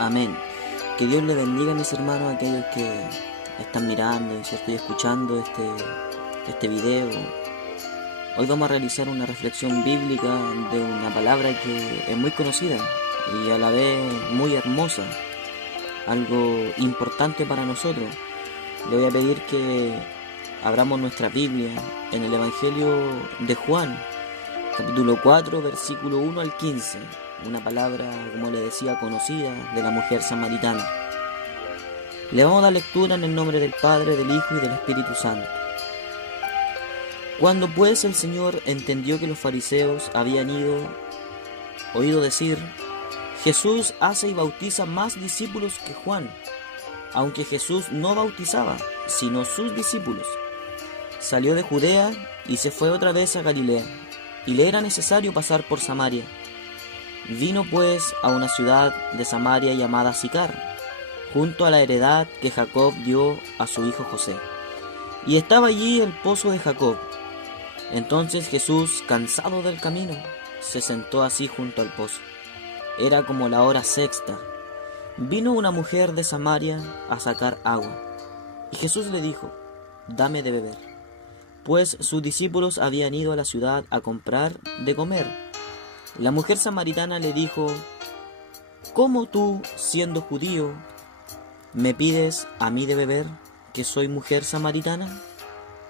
Amén. Que Dios le bendiga, mis hermanos, a aquellos que están mirando, ¿cierto? Y escuchando este video. Hoy vamos a realizar una reflexión bíblica de una palabra que es muy conocida y a la vez muy hermosa, algo importante para nosotros. Le voy a pedir que abramos nuestra Biblia en el Evangelio de Juan, capítulo 4, versículo 1 al 15. Una palabra, como le decía, conocida de la mujer samaritana. Le vamos a dar lectura en el nombre del Padre, del Hijo y del Espíritu Santo. Cuando pues el Señor entendió que los fariseos habían oído decir: Jesús hace y bautiza más discípulos que Juan, aunque Jesús no bautizaba, sino sus discípulos, salió de Judea y se fue otra vez a Galilea, y le era necesario pasar por Samaria. Vino pues a una ciudad de Samaria llamada Sicar, junto a la heredad que Jacob dio a su hijo José. Y estaba allí el pozo de Jacob. Entonces Jesús, cansado del camino, se sentó así junto al pozo. Era como la hora sexta. Vino una mujer de Samaria a sacar agua. Y Jesús le dijo: dame de beber. Pues sus discípulos habían ido a la ciudad a comprar de comer. La mujer samaritana le dijo: ¿cómo tú, siendo judío, me pides a mí de beber, que soy mujer samaritana?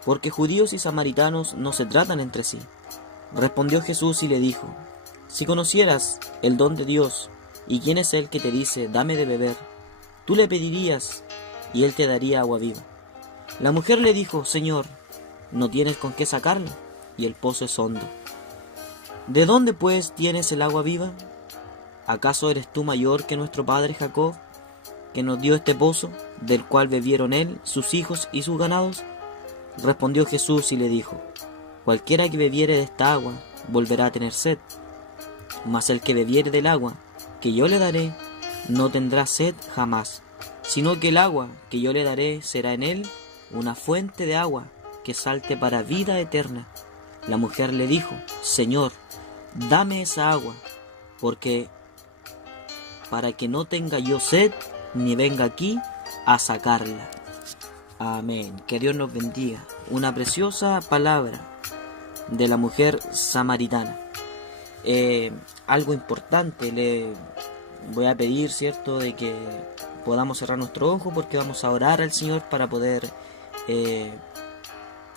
Porque judíos y samaritanos no se tratan entre sí. Respondió Jesús y le dijo: si conocieras el don de Dios y quién es el que te dice dame de beber, tú le pedirías y él te daría agua viva. La mujer le dijo: Señor, no tienes con qué sacarla y el pozo es hondo. ¿De dónde pues tienes el agua viva? ¿Acaso eres tú mayor que nuestro padre Jacob, que nos dio este pozo, del cual bebieron él, sus hijos y sus ganados? Respondió Jesús y le dijo: cualquiera que bebiere de esta agua volverá a tener sed, mas el que bebiere del agua que yo le daré no tendrá sed jamás, sino que el agua que yo le daré será en él una fuente de agua que salte para vida eterna. La mujer le dijo: Señor, dame esa agua, para que no tenga yo sed, ni venga aquí a sacarla. Amén. Que Dios nos bendiga. Una preciosa palabra de la mujer samaritana. Algo importante, le voy a pedir, ¿cierto?, de que podamos cerrar nuestro ojo, porque vamos a orar al Señor para poder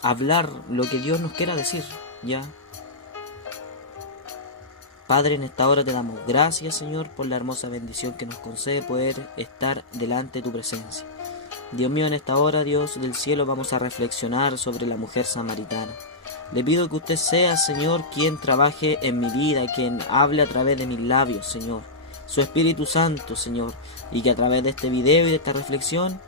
hablar lo que Dios nos quiera decir, ¿ya? Padre, en esta hora te damos gracias, Señor, por la hermosa bendición que nos concede poder estar delante de tu presencia. Dios mío, en esta hora, Dios del cielo, vamos a reflexionar sobre la mujer samaritana. Le pido que usted sea, Señor, quien trabaje en mi vida, quien hable a través de mis labios, Señor. Su Espíritu Santo, Señor, y que a través de este video y de esta reflexión,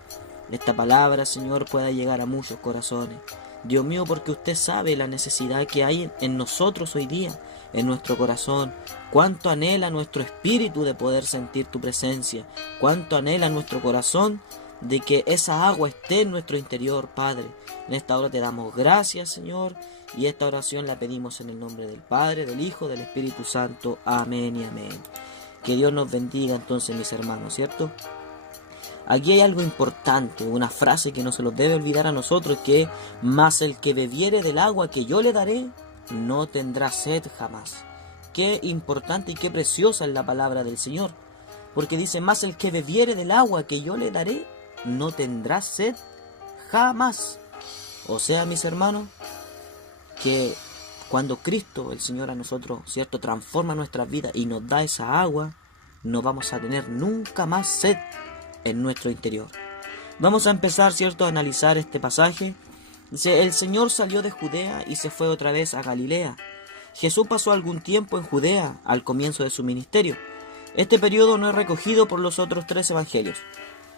esta palabra, Señor, pueda llegar a muchos corazones. Dios mío, porque usted sabe la necesidad que hay en nosotros hoy día, en nuestro corazón. Cuánto anhela nuestro espíritu de poder sentir tu presencia. Cuánto anhela nuestro corazón de que esa agua esté en nuestro interior, Padre. En esta hora te damos gracias, Señor, y esta oración la pedimos en el nombre del Padre, del Hijo, del Espíritu Santo. Amén y amén. Que Dios nos bendiga entonces, mis hermanos, ¿cierto? Aquí hay algo importante, una frase que no se nos debe olvidar a nosotros, que mas el que bebiere del agua que yo le daré, no tendrá sed jamás. Qué importante y qué preciosa es la palabra del Señor, porque dice: mas el que bebiere del agua que yo le daré, no tendrá sed jamás. O sea, mis hermanos, que cuando Cristo, el Señor, a nosotros, ¿cierto?, transforma nuestras vidas y nos da esa agua, no vamos a tener nunca más sed en nuestro interior. Vamos a empezar, ¿cierto?, a analizar este pasaje. Dice: el Señor salió de Judea y se fue otra vez a Galilea. Jesús pasó algún tiempo en Judea al comienzo de su ministerio. Este periodo no es recogido por los otros 3 evangelios.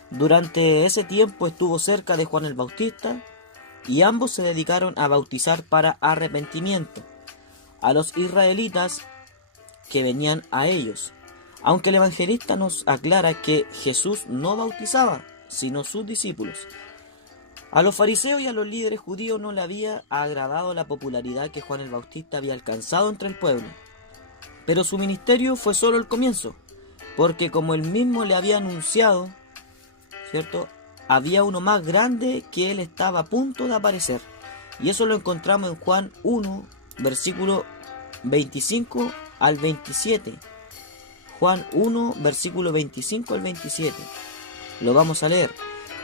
Durante ese tiempo estuvo cerca de Juan el Bautista, y ambos se dedicaron a bautizar para arrepentimiento a los israelitas que venían a ellos. Aunque el evangelista nos aclara que Jesús no bautizaba, sino sus discípulos. A los fariseos y a los líderes judíos no le había agradado la popularidad que Juan el Bautista había alcanzado entre el pueblo. Pero su ministerio fue solo el comienzo. porque como él mismo le había anunciado, ¿cierto?, había uno más grande que él estaba a punto de aparecer. Y eso lo encontramos en Juan 1, versículo 25 al 27. Juan 1, versículo 25 al 27. Lo vamos a leer.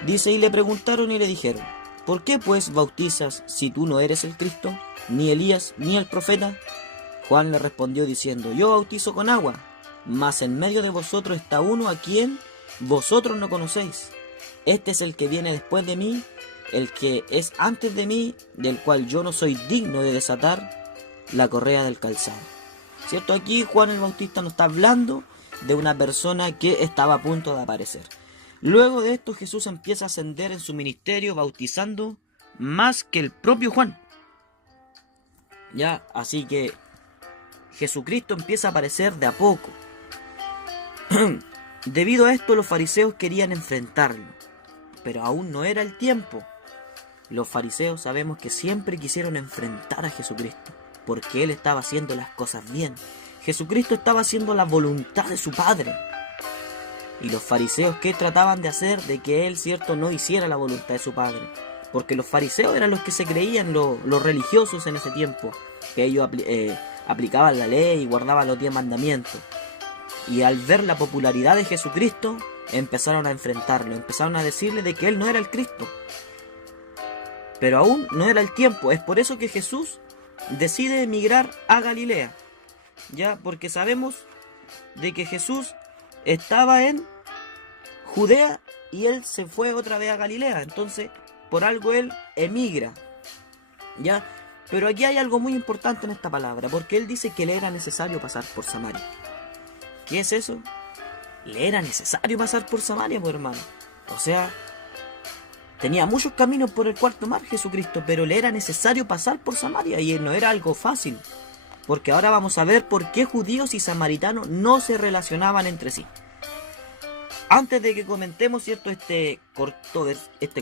Dice: y le preguntaron y le dijeron: ¿por qué pues bautizas si tú no eres el Cristo, ni Elías, ni el profeta? Juan le respondió diciendo: yo bautizo con agua, mas en medio de vosotros está uno a quien vosotros no conocéis. Este es el que viene después de mí, el que es antes de mí, del cual yo no soy digno de desatar la correa del calzado. ¿Cierto? Aquí Juan el Bautista nos está hablando de una persona que estaba a punto de aparecer. Luego de esto, Jesús empieza a ascender en su ministerio, bautizando más que el propio Juan. Ya, así que Jesucristo empieza a aparecer de a poco. Debido a esto, los fariseos querían enfrentarlo, pero aún no era el tiempo. Los fariseos sabemos que siempre quisieron enfrentar a Jesucristo, porque Él estaba haciendo las cosas bien. Jesucristo estaba haciendo la voluntad de su Padre. Y los fariseos, ¿qué trataban de hacer? De que Él, cierto, no hiciera la voluntad de su Padre. Porque los fariseos eran los que se creían los religiosos en ese tiempo, que ellos aplicaban la ley y guardaban los 10 mandamientos. Y al ver la popularidad de Jesucristo, empezaron a enfrentarlo, empezaron a decirle de que Él no era el Cristo. Pero aún no era el tiempo. Es por eso que Jesús decide emigrar a Galilea, ya, porque sabemos de que Jesús estaba en Judea y Él se fue otra vez a Galilea. Entonces, por algo Él emigra, ya. Pero aquí hay algo muy importante en esta palabra, porque Él dice que le era necesario pasar por Samaria. ¿Qué es eso? Le era necesario pasar por Samaria, pues, hermano. O sea, tenía muchos caminos por el cual tomar Jesucristo, pero le era necesario pasar por Samaria, y no era algo fácil. Porque ahora vamos a ver por qué judíos y samaritanos no se relacionaban entre sí. Antes de que comentemos, ¿cierto?, este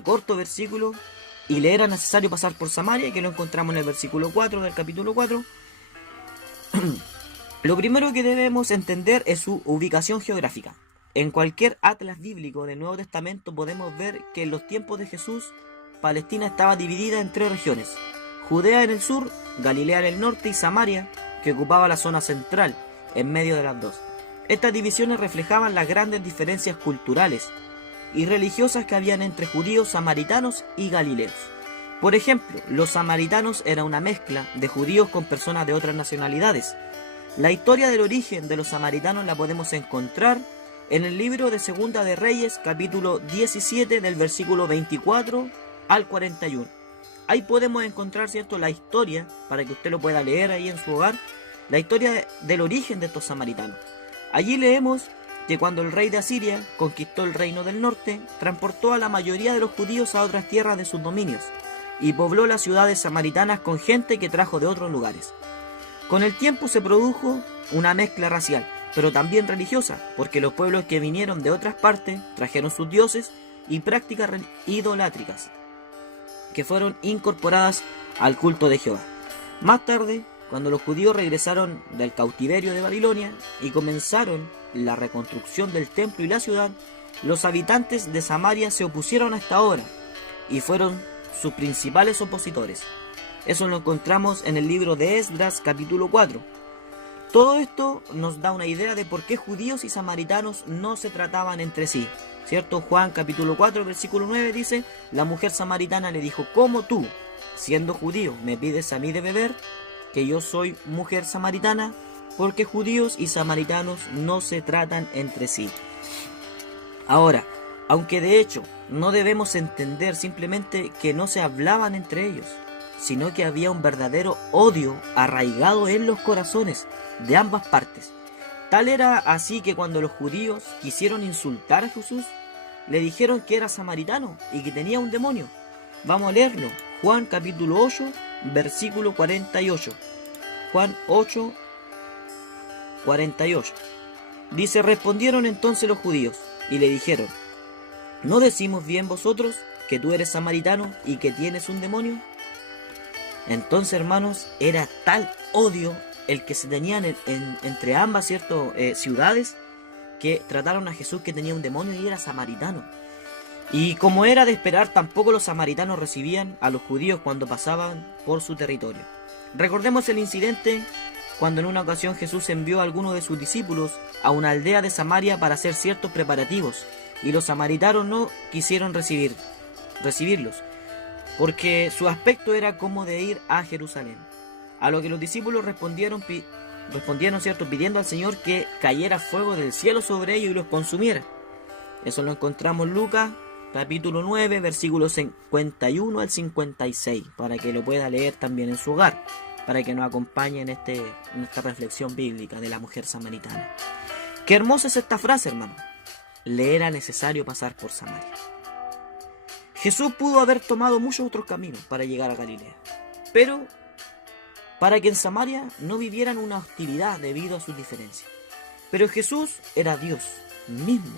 corto versículo, y le era necesario pasar por Samaria, que lo encontramos en el versículo 4 del capítulo 4, lo primero que debemos entender es su ubicación geográfica. En cualquier atlas bíblico del Nuevo Testamento podemos ver que en los tiempos de Jesús, Palestina estaba dividida en 3 regiones: Judea en el sur, Galilea en el norte y Samaria, que ocupaba la zona central, en medio de las dos. Estas divisiones reflejaban las grandes diferencias culturales y religiosas que habían entre judíos, samaritanos y galileos. Por ejemplo, los samaritanos eran una mezcla de judíos con personas de otras nacionalidades. La historia del origen de los samaritanos la podemos encontrar en el libro de Segunda de Reyes, capítulo 17, del versículo 24 al 41. Ahí podemos encontrar, ¿cierto?, la historia, para que usted lo pueda leer ahí en su hogar, la historia del origen de estos samaritanos. Allí leemos que cuando el rey de Asiria conquistó el reino del norte, transportó a la mayoría de los judíos a otras tierras de sus dominios y pobló las ciudades samaritanas con gente que trajo de otros lugares. Con el tiempo se produjo una mezcla racial, pero también religiosa, porque los pueblos que vinieron de otras partes trajeron sus dioses y prácticas idolátricas, que fueron incorporadas al culto de Jehová. Más tarde, cuando los judíos regresaron del cautiverio de Babilonia y comenzaron la reconstrucción del templo y la ciudad, los habitantes de Samaria se opusieron a esta obra y fueron sus principales opositores. Eso lo encontramos en el libro de Esdras, capítulo 4. Todo esto nos da una idea de por qué judíos y samaritanos no se trataban entre sí, ¿cierto? Juan capítulo 4, versículo 9 dice: la mujer samaritana le dijo: ¿cómo tú, siendo judío, me pides a mí de beber, que yo soy mujer samaritana? Porque judíos y samaritanos no se tratan entre sí. Ahora, aunque de hecho no debemos entender simplemente que no se hablaban entre ellos, sino que había un verdadero odio arraigado en los corazones de ambas partes. Tal era así que cuando los judíos quisieron insultar a Jesús, le dijeron que era samaritano y que tenía un demonio. Vamos a leerlo. Juan capítulo 8, versículo 48. Juan 8, 48. Dice: respondieron entonces los judíos y le dijeron: ¿no decimos bien vosotros que tú eres samaritano y que tienes un demonio? Entonces, hermanos, era tal odio el que se tenían entre ambas ciudades, que trataron a Jesús que tenía un demonio y era samaritano. Y como era de esperar, tampoco los samaritanos recibían a los judíos cuando pasaban por su territorio. Recordemos el incidente cuando en una ocasión Jesús envió a algunos de sus discípulos a una aldea de Samaria para hacer ciertos preparativos, y los samaritanos no quisieron recibirlos, porque su aspecto era como de ir a Jerusalén. A lo que los discípulos respondieron, ¿cierto?, pidiendo al Señor que cayera fuego del cielo sobre ellos y los consumiera. Eso lo encontramos en Lucas capítulo 9, versículos 51 al 56, para que lo pueda leer también en su hogar, para que nos acompañe en esta reflexión bíblica de la mujer samaritana. Qué hermosa es esta frase, hermano. Le era necesario pasar por Samaria. Jesús pudo haber tomado muchos otros caminos para llegar a Galilea, pero para que en Samaria no vivieran una hostilidad debido a sus diferencias. Pero Jesús era Dios mismo,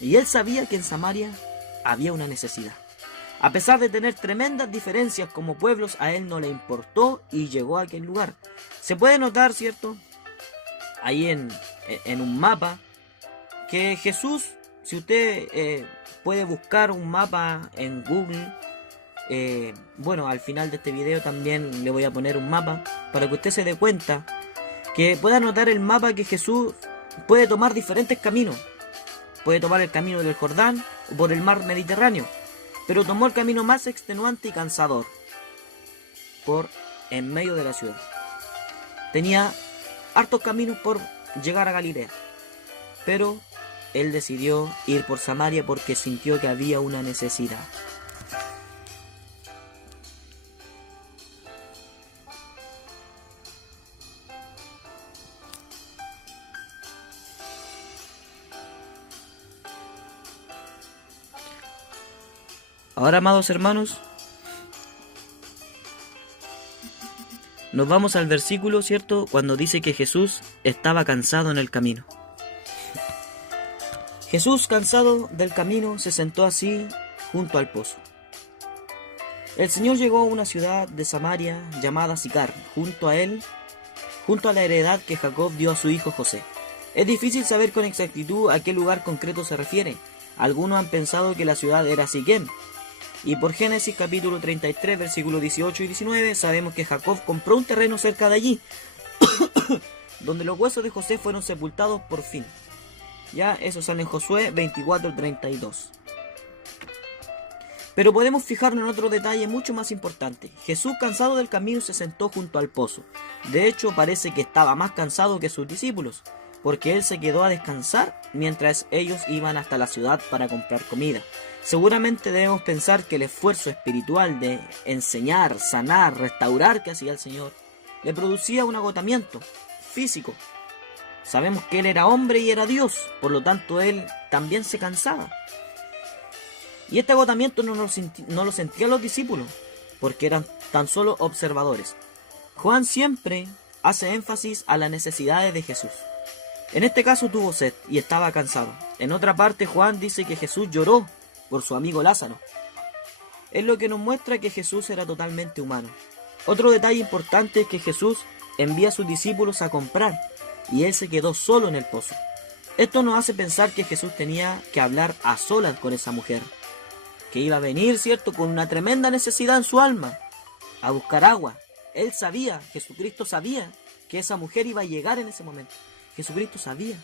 y él sabía que en Samaria había una necesidad. A pesar de tener tremendas diferencias como pueblos, a él no le importó y llegó a aquel lugar. Se puede notar, ¿cierto?, ahí en un mapa, que Jesús, si usted puede buscar un mapa en Google, bueno, al final de este video también le voy a poner un mapa para que usted se dé cuenta, que pueda notar el mapa, que Jesús puede tomar diferentes caminos. Puede tomar el camino del Jordán o por el mar Mediterráneo, pero tomó el camino más extenuante y cansador, por en medio de la ciudad. Tenía hartos caminos por llegar a Galilea, pero él decidió ir por Samaria porque sintió que había una necesidad. Ahora, amados hermanos, nos vamos al versículo, ¿cierto?, cuando dice que Jesús estaba cansado en el camino. Jesús, cansado del camino, se sentó así junto al pozo. El Señor llegó a una ciudad de Samaria llamada Sicar, junto a la heredad que Jacob dio a su hijo José. Es difícil saber con exactitud a qué lugar concreto se refiere. Algunos han pensado que la ciudad era Siquem, y por Génesis capítulo 33, versículos 18 y 19, sabemos que Jacob compró un terreno cerca de allí, donde los huesos de José fueron sepultados por fin. Ya, eso sale en Josué 24:32. Pero podemos fijarnos en otro detalle mucho más importante. Jesús, cansado del camino, se sentó junto al pozo. De hecho, parece que estaba más cansado que sus discípulos, porque él se quedó a descansar mientras ellos iban hasta la ciudad para comprar comida. Seguramente debemos pensar que el esfuerzo espiritual de enseñar, sanar, restaurar que hacía el Señor le producía un agotamiento físico. Sabemos que él era hombre y era Dios, por lo tanto él también se cansaba. Y este agotamiento no lo sentían los discípulos, porque eran tan solo observadores. Juan siempre hace énfasis a las necesidades de Jesús. En este caso tuvo sed y estaba cansado. En otra parte, Juan dice que Jesús lloró por su amigo Lázaro. Es lo que nos muestra que Jesús era totalmente humano. Otro detalle importante es que Jesús envía a sus discípulos a comprar y él se quedó solo en el pozo. Esto nos hace pensar que Jesús tenía que hablar a solas con esa mujer, que iba a venir, ¿cierto?, con una tremenda necesidad en su alma, a buscar agua. Él sabía, Jesucristo sabía que esa mujer iba a llegar en ese momento. Jesucristo sabía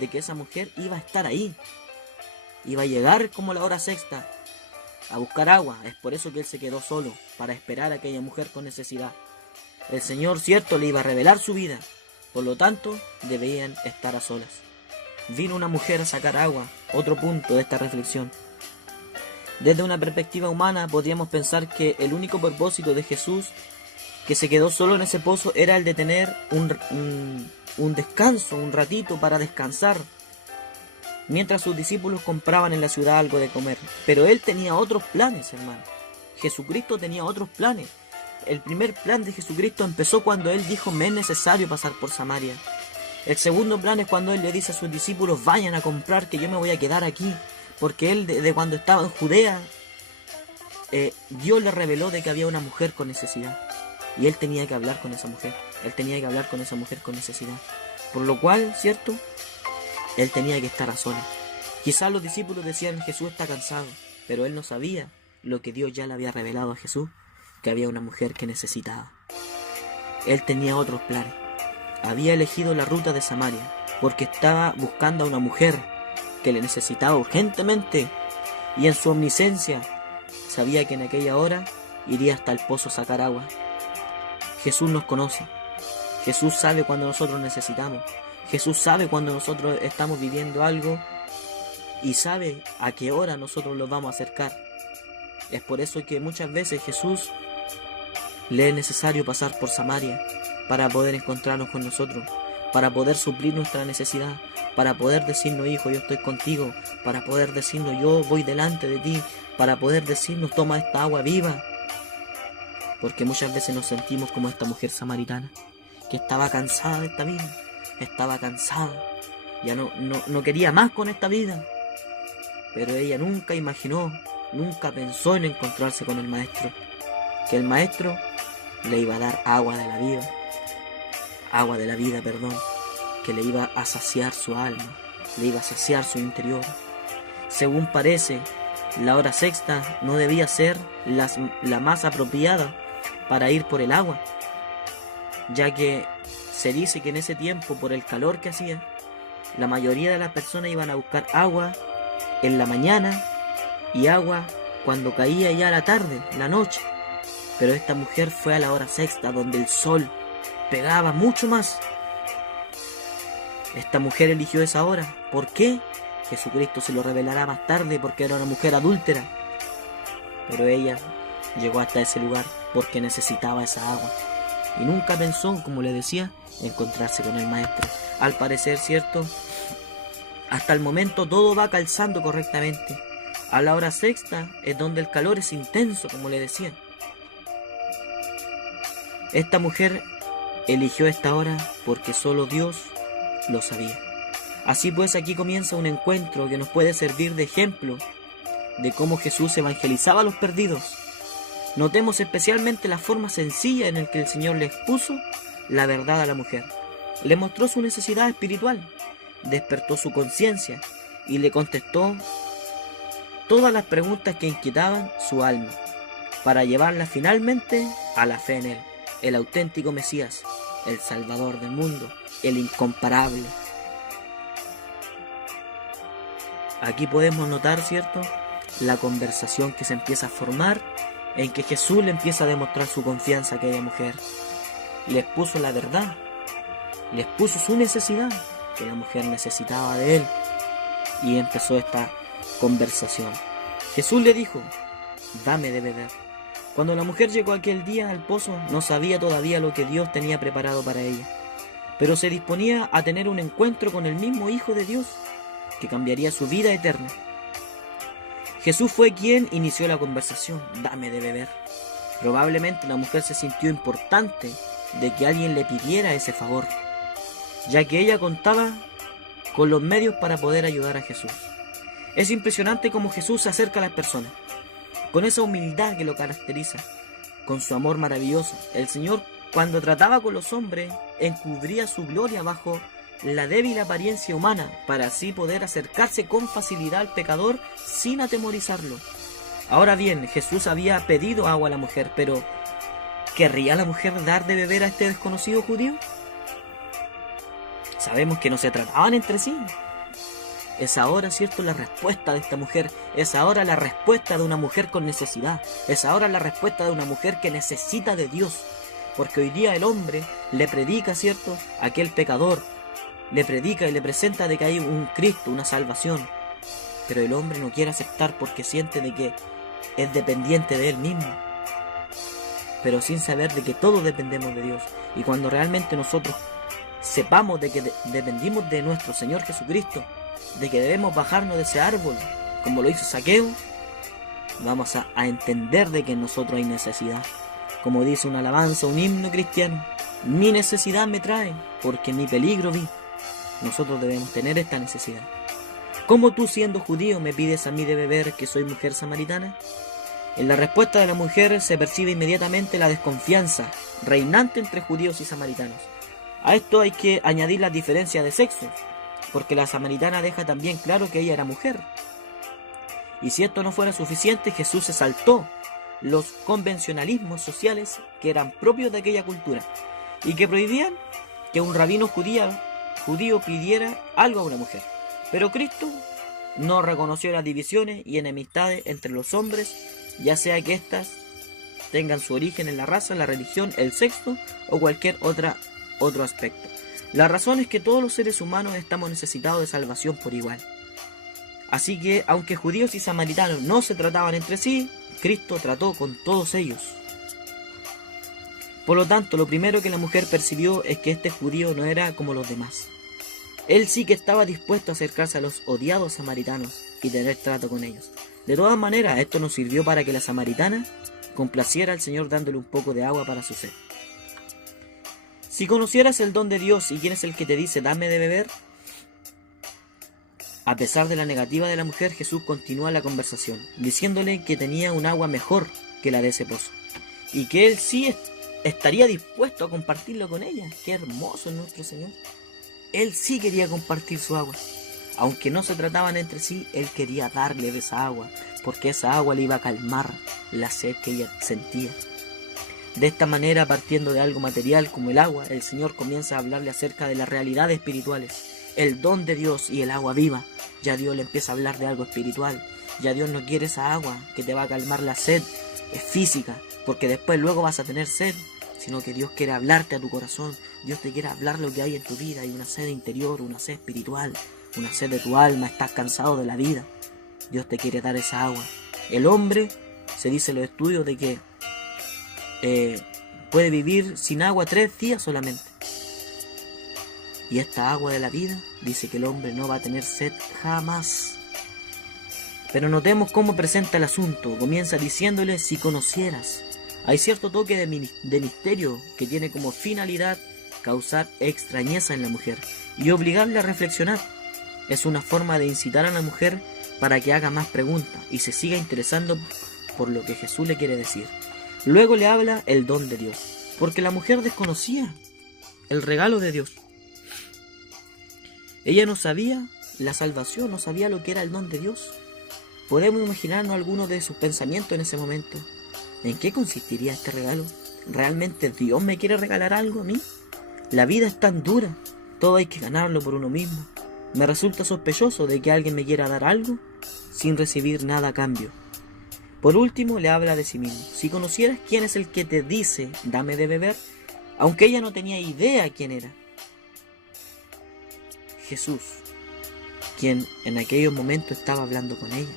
de que esa mujer iba a estar ahí. Iba a llegar como la hora sexta a buscar agua. Es por eso que él se quedó solo, para esperar a aquella mujer con necesidad. El Señor, cierto, le iba a revelar su vida, por lo tanto, debían estar a solas. Vino una mujer a sacar agua, otro punto de esta reflexión. Desde una perspectiva humana, podríamos pensar que el único propósito de Jesús, que se quedó solo en ese pozo, era el de tener un descanso, un ratito para descansar, mientras sus discípulos compraban en la ciudad algo de comer. Pero él tenía otros planes, hermano. Jesucristo tenía otros planes. El primer plan de Jesucristo empezó cuando él dijo: me es necesario pasar por Samaria. El segundo plan es cuando él le dice a sus discípulos: vayan a comprar, que yo me voy a quedar aquí. Porque él, de cuando estaba en Judea, Dios le reveló de que había una mujer con necesidad. Y él tenía que hablar con esa mujer. Él tenía que hablar con esa mujer con necesidad. Por lo cual, ¿cierto?, Él tenía que estar a solas. Quizás los discípulos decían: Jesús está cansado, pero él no sabía lo que Dios ya le había revelado a Jesús, que había una mujer que necesitaba. Él tenía otros planes. Había elegido la ruta de Samaria porque estaba buscando a una mujer que le necesitaba urgentemente, y en su omnisciencia sabía que en aquella hora iría hasta el pozo a sacar agua. Jesús nos conoce. Jesús sabe cuando nosotros necesitamos. Jesús sabe cuando nosotros estamos viviendo algo y sabe a qué hora nosotros los vamos a acercar. Es por eso que muchas veces Jesús le es necesario pasar por Samaria para poder encontrarnos con nosotros, para poder suplir nuestra necesidad, para poder decirnos: hijo, yo estoy contigo, para poder decirnos: yo voy delante de ti, para poder decirnos: toma esta agua viva. Porque muchas veces nos sentimos como esta mujer samaritana, que estaba cansada de esta vida, estaba cansada, ya no quería más con esta vida. Pero ella nunca imaginó, nunca pensó en encontrarse con el Maestro, que el Maestro le iba a dar agua de la vida, que le iba a saciar su alma, le iba a saciar su interior. Según parece, la hora sexta no debía ser la más apropiada para ir por el agua, ya que se dice que en ese tiempo, por el calor que hacía, la mayoría de las personas iban a buscar agua en la mañana y agua cuando caía ya la tarde, la noche. Pero esta mujer fue a la hora sexta, donde el sol pegaba mucho más. Esta mujer eligió esa hora. ¿Por qué? Jesucristo se lo revelará más tarde, porque era una mujer adúltera. Pero ella llegó hasta ese lugar porque necesitaba esa agua. Y nunca pensó, como le decía, encontrarse con el Maestro. Al parecer, ¿cierto? Hasta el momento todo va calzando correctamente. A la hora sexta es donde el calor es intenso, como le decía. Esta mujer eligió esta hora porque solo Dios lo sabía. Así pues, aquí comienza un encuentro que nos puede servir de ejemplo de cómo Jesús evangelizaba a los perdidos. Notemos especialmente la forma sencilla en la que el Señor le expuso la verdad a la mujer. Le mostró su necesidad espiritual, despertó su conciencia y le contestó todas las preguntas que inquietaban su alma, para llevarla finalmente a la fe en Él, el auténtico Mesías, el Salvador del mundo, el incomparable. Aquí podemos notar, ¿cierto?, la conversación que se empieza a formar, en que Jesús le empieza a demostrar su confianza a aquella mujer. Le expuso la verdad, le expuso su necesidad, que la mujer necesitaba de él, y empezó esta conversación. Jesús le dijo: dame de beber. Cuando la mujer llegó aquel día al pozo, no sabía todavía lo que Dios tenía preparado para ella, pero se disponía a tener un encuentro con el mismo Hijo de Dios, que cambiaría su vida eterna. Jesús fue quien inició la conversación: dame de beber. Probablemente la mujer se sintió importante de que alguien le pidiera ese favor, ya que ella contaba con los medios para poder ayudar a Jesús. Es impresionante cómo Jesús se acerca a las personas, con esa humildad que lo caracteriza, con su amor maravilloso. El Señor, cuando trataba con los hombres, encubría su gloria bajo la débil apariencia humana, para así poder acercarse con facilidad al pecador sin atemorizarlo. Ahora bien, Jesús había pedido agua a la mujer, pero ¿querría la mujer dar de beber a este desconocido judío? Sabemos que no se trataban entre sí. Es ahora, ¿cierto?, la respuesta de esta mujer. Es ahora la respuesta de una mujer con necesidad. Es ahora la respuesta de una mujer que necesita de Dios. Porque hoy día el hombre le predica, ¿cierto?, a aquel pecador. Le predica y le presenta de que hay un Cristo, una salvación. Pero el hombre no quiere aceptar porque siente de que es dependiente de él mismo. Pero sin saber de que todos dependemos de Dios. Y cuando realmente nosotros sepamos de que dependimos de nuestro Señor Jesucristo, de que debemos bajarnos de ese árbol, como lo hizo Zaqueo, vamos a entender de que en nosotros hay necesidad. Como dice una alabanza, un himno cristiano: mi necesidad me trae, porque mi peligro vi. Nosotros debemos tener esta necesidad. ¿Cómo tú, siendo judío, me pides a mí de beber, que soy mujer samaritana? En la respuesta de la mujer se percibe inmediatamente la desconfianza reinante entre judíos y samaritanos. A esto hay que añadir las diferencias de sexo. porque la samaritana deja también claro que ella era mujer. Y si esto no fuera suficiente, Jesús se saltó los convencionalismos sociales que eran propios de aquella cultura y que prohibían que un rabino judío pidiera algo a una mujer. Pero Cristo no reconoció las divisiones y enemistades entre los hombres, ya sea que éstas tengan su origen en la raza, la religión, el sexo o cualquier otro aspecto. La razón es que todos los seres humanos estamos necesitados de salvación por igual. Así que, aunque judíos y samaritanos no se trataban entre sí, Cristo trató con todos ellos. Por lo tanto, lo primero que la mujer percibió es que este judío no era como los demás. Él sí que estaba dispuesto a acercarse a los odiados samaritanos y tener trato con ellos. De todas maneras, esto nos sirvió para que la samaritana complaciera al Señor dándole un poco de agua para su sed. Si conocieras el don de Dios y quién es el que te dice dame de beber, a pesar de la negativa de la mujer, Jesús continúa la conversación, diciéndole que tenía un agua mejor que la de ese pozo, y que él sí estaría dispuesto a compartirlo con ella. ¡Qué hermoso es nuestro Señor! Él sí quería compartir su agua. Aunque no se trataban entre sí, él quería darle de esa agua, porque esa agua le iba a calmar la sed que ella sentía. De esta manera, partiendo de algo material como el agua, el Señor comienza a hablarle acerca de las realidades espirituales, el don de Dios y el agua viva. Ya Dios le empieza a hablar de algo espiritual. Ya Dios no quiere esa agua que te va a calmar la sed física, porque después luego vas a tener sed, sino que Dios quiere hablarte a tu corazón. Dios te quiere hablar lo que hay en tu vida. Hay una sed interior, una sed espiritual, una sed de tu alma. Estás cansado de la vida. Dios te quiere dar esa agua. El hombre, se dice en los estudios, de que puede vivir sin agua 3 días solamente. Y esta agua de la vida dice que el hombre no va a tener sed jamás. Pero notemos cómo presenta el asunto. Comienza diciéndole si conocieras. Hay cierto toque de misterio que tiene como finalidad causar extrañeza en la mujer y obligarle a reflexionar. Es una forma de incitar a la mujer para que haga más preguntas y se siga interesando por lo que Jesús le quiere decir. Luego le habla el don de Dios, porque la mujer desconocía el regalo de Dios. Ella no sabía la salvación, no sabía lo que era el don de Dios. Podemos imaginarnos algunos de sus pensamientos en ese momento. ¿En qué consistiría este regalo? ¿Realmente Dios me quiere regalar algo a mí? La vida es tan dura, todo hay que ganarlo por uno mismo. Me resulta sospechoso de que alguien me quiera dar algo sin recibir nada a cambio. Por último, le habla de sí mismo. Si conocieras quién es el que te dice, dame de beber, aunque ella no tenía idea quién era. Jesús, quien en aquellos momentos estaba hablando con ella.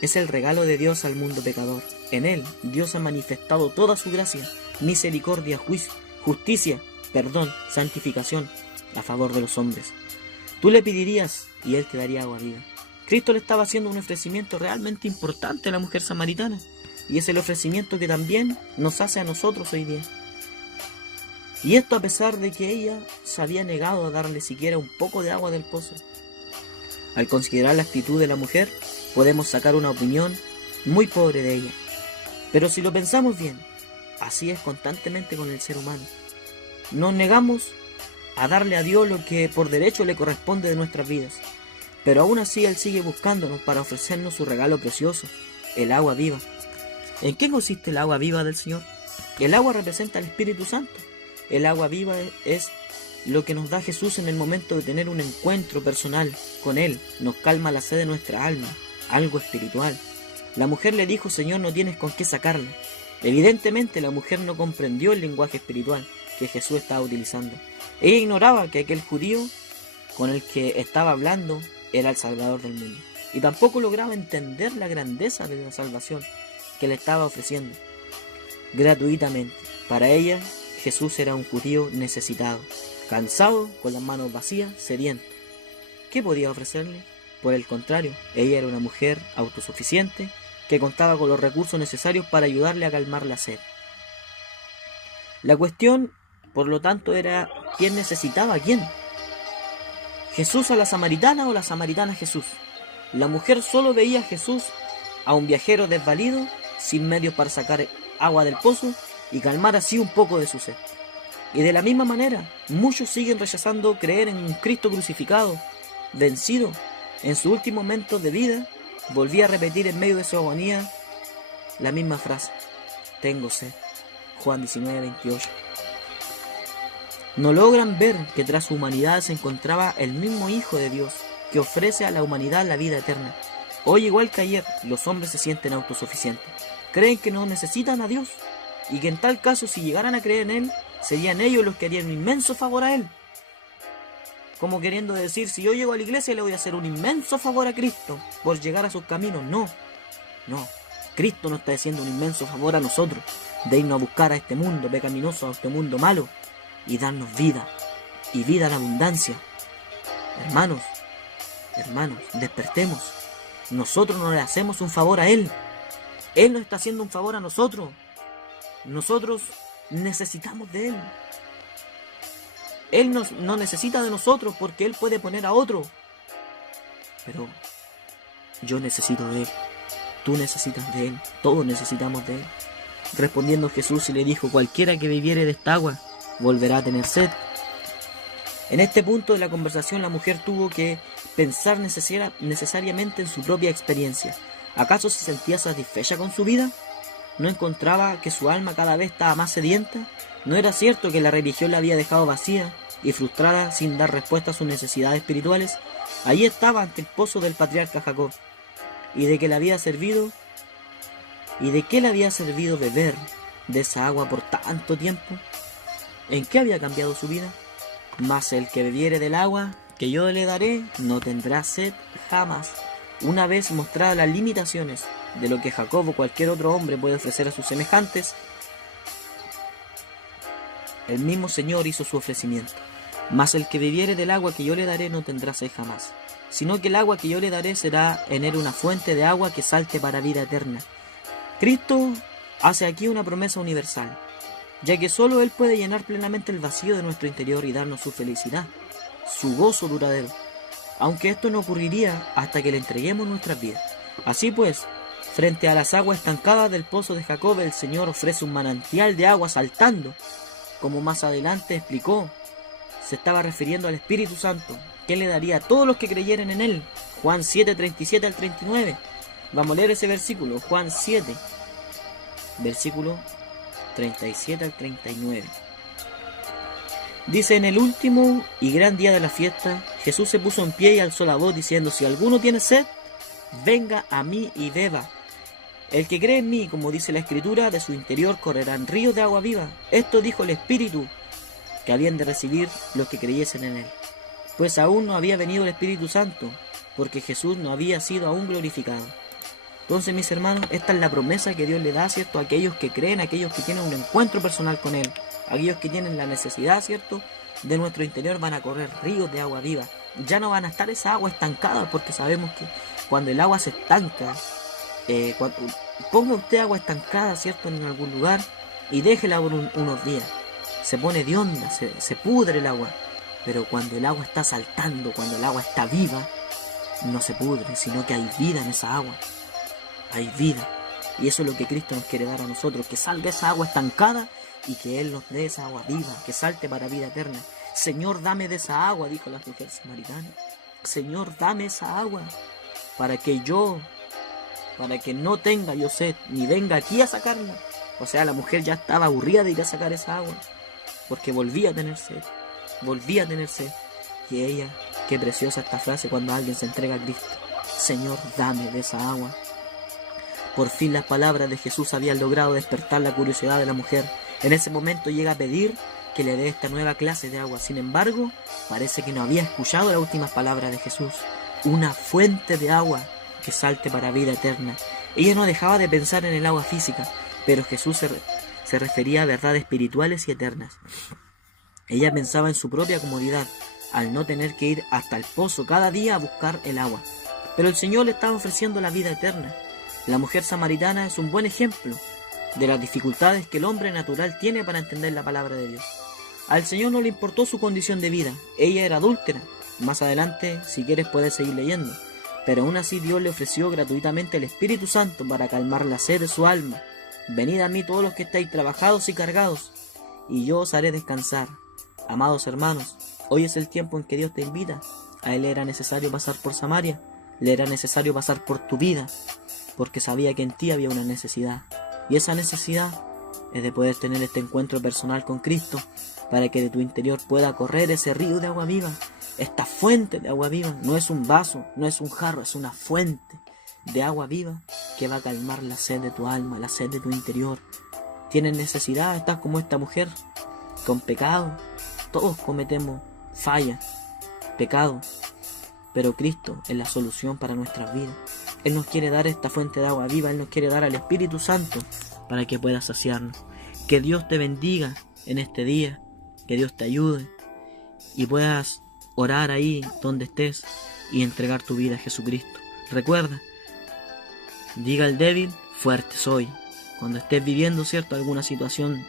Es el regalo de Dios al mundo pecador. En él, Dios ha manifestado toda su gracia, misericordia, juicio, justicia, perdón, santificación a favor de los hombres. Tú le pedirías y él te daría agua viva. Cristo le estaba haciendo un ofrecimiento realmente importante a la mujer samaritana, y es el ofrecimiento que también nos hace a nosotros hoy día. Y esto a pesar de que ella se había negado a darle siquiera un poco de agua del pozo. Al considerar la actitud de la mujer, podemos sacar una opinión muy pobre de ella. Pero si lo pensamos bien, así es constantemente con el ser humano. Nos negamos a darle a Dios lo que por derecho le corresponde de nuestras vidas. Pero aún así Él sigue buscándonos para ofrecernos su regalo precioso, el agua viva. ¿En qué consiste el agua viva del Señor? El agua representa al Espíritu Santo. El agua viva es lo que nos da Jesús en el momento de tener un encuentro personal con Él. Nos calma la sed de nuestra alma, algo espiritual. La mujer le dijo, Señor, no tienes con qué sacarla. Evidentemente la mujer no comprendió el lenguaje espiritual que Jesús estaba utilizando. Ella ignoraba que aquel judío con el que estaba hablando era el Salvador del mundo. Y tampoco lograba entender la grandeza de la salvación que le estaba ofreciendo gratuitamente. Para ella, Jesús era un judío necesitado, cansado, con las manos vacías, sediento. ¿Qué podía ofrecerle? Por el contrario, ella era una mujer autosuficiente que contaba con los recursos necesarios para ayudarle a calmar la sed. La cuestión, por lo tanto, era ¿quién necesitaba a quién? ¿Jesús a la samaritana o la samaritana a Jesús? La mujer solo veía a Jesús, a un viajero desvalido, sin medios para sacar agua del pozo y calmar así un poco de su sed. Y de la misma manera, muchos siguen rechazando creer en un Cristo crucificado vencido, en su último momento de vida, volvía a repetir en medio de su agonía la misma frase: tengo sed. Juan 19:28. No logran ver que tras su humanidad se encontraba el mismo Hijo de Dios, que ofrece a la humanidad la vida eterna. Hoy, igual que ayer, los hombres se sienten autosuficientes. Creen que no necesitan a Dios, y que en tal caso, si llegaran a creer en Él, serían ellos los que harían un inmenso favor a Él. Como queriendo decir, si yo llego a la iglesia le voy a hacer un inmenso favor a Cristo por llegar a sus caminos. No. Cristo nos está haciendo un inmenso favor a nosotros, de irnos a buscar a este mundo pecaminoso, a este mundo malo, y darnos vida, y vida en abundancia. Hermanos, despertemos. Nosotros no le hacemos un favor a Él. Él nos está haciendo un favor a nosotros. Nosotros necesitamos de Él. Él no necesita de nosotros porque Él puede poner a otro. Pero yo necesito de Él. Tú necesitas de Él. Todos necesitamos de Él. Respondiendo Jesús y le dijo: cualquiera que bebiere de esta agua volverá a tener sed. En este punto de la conversación la mujer tuvo que pensar necesariamente en su propia experiencia. ¿Acaso se sentía satisfecha con su vida? ¿No encontraba que su alma cada vez estaba más sedienta? ¿No era cierto que la religión la había dejado vacía y frustrada sin dar respuesta a sus necesidades espirituales? Allí estaba ante el pozo del patriarca Jacob. ¿Y de qué le había servido beber de esa agua por tanto tiempo? ¿En qué había cambiado su vida? Mas el que bebiere del agua que yo le daré no tendrá sed jamás. Una vez mostradas las limitaciones de lo que Jacob o cualquier otro hombre puede ofrecer a sus semejantes, el mismo Señor hizo su ofrecimiento. Mas el que bebiere del agua que yo le daré no tendrá sed jamás, sino que el agua que yo le daré será en él una fuente de agua que salte para vida eterna. Cristo hace aquí una promesa universal, ya que solo Él puede llenar plenamente el vacío de nuestro interior y darnos su felicidad, su gozo duradero, aunque esto no ocurriría hasta que le entreguemos nuestras vidas. Así pues, frente a las aguas estancadas del pozo de Jacob, el Señor ofrece un manantial de agua saltando. Como más adelante explicó, se estaba refiriendo al Espíritu Santo, que Él le daría a todos los que creyeran en Él. Juan 7, 37 al 39. Vamos a leer ese versículo, Juan 7, versículo 37 al 39. Dice: en el último y gran día de la fiesta, Jesús se puso en pie y alzó la voz diciendo: si alguno tiene sed, venga a mí y beba. El que cree en mí, como dice la Escritura, de su interior correrán ríos de agua viva. Esto dijo el Espíritu que habían de recibir los que creyesen en Él. Pues aún no había venido el Espíritu Santo, porque Jesús no había sido aún glorificado. Entonces, mis hermanos, esta es la promesa que Dios le da, ¿cierto?, a aquellos que creen, a aquellos que tienen un encuentro personal con Él, a aquellos que tienen la necesidad, ¿cierto?, de nuestro interior van a correr ríos de agua viva. Ya no van a estar esa agua estancada, porque sabemos que cuando el agua se estanca, ponga usted agua estancada, ¿cierto?, en algún lugar y déjela por unos días. Se pone hedionda, se pudre el agua. Pero cuando el agua está saltando, cuando el agua está viva, no se pudre, sino que hay vida en esa agua. Hay vida. Y eso es lo que Cristo nos quiere dar a nosotros, que salga esa agua estancada y que Él nos dé esa agua viva, que salte para vida eterna. Señor, dame de esa agua, dijo la mujer samaritana. Señor, dame esa agua para que no tenga yo sed, ni venga aquí a sacarla. O sea, la mujer ya estaba aburrida de ir a sacar esa agua, porque volvía a tener sed. Y ella, qué preciosa esta frase cuando alguien se entrega a Cristo: Señor, dame de esa agua. Por fin las palabras de Jesús habían logrado despertar la curiosidad de la mujer. En ese momento llega a pedir que le dé esta nueva clase de agua. Sin embargo, parece que no había escuchado las últimas palabras de Jesús: una fuente de agua que salte para vida eterna. Ella no dejaba de pensar en el agua física, pero Jesús se refería a verdades espirituales y eternas. Ella pensaba en su propia comodidad, al no tener que ir hasta el pozo cada día a buscar el agua. Pero el Señor le estaba ofreciendo la vida eterna. La mujer samaritana es un buen ejemplo de las dificultades que el hombre natural tiene para entender la palabra de Dios. Al Señor no le importó su condición de vida. Ella era adúltera. Más adelante, si quieres, puedes seguir leyendo. Pero aún así Dios le ofreció gratuitamente el Espíritu Santo para calmar la sed de su alma. Venid a mí todos los que estáis trabajados y cargados, y yo os haré descansar. Amados hermanos, hoy es el tiempo en que Dios te invita A él era necesario pasar por Samaria, le era necesario pasar por tu vida, porque sabía que en ti había una necesidad. Y esa necesidad es de poder tener este encuentro personal con Cristo, para que de tu interior pueda correr ese río de agua viva, esta fuente de agua viva. No es un vaso, no es un jarro, es una fuente de agua viva que va a calmar la sed de tu alma, la sed de tu interior. Tienes necesidad, estás como esta mujer, con pecado. Todos cometemos fallas, pecado, pero Cristo es la solución para nuestras vidas. Él nos quiere dar esta fuente de agua viva, Él nos quiere dar al Espíritu Santo para que pueda saciarnos. Que Dios te bendiga en este día, que Dios te ayude y puedas orar ahí donde estés y entregar tu vida a Jesucristo. Recuerda, diga al débil, fuerte soy. Cuando estés viviendo, ¿cierto?, alguna situación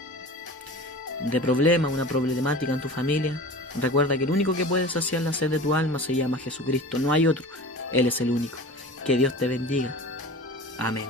de problema, una problemática en tu familia, recuerda que el único que puede saciar la sed de tu alma se llama Jesucristo. No hay otro, Él es el único. Que Dios te bendiga. Amén.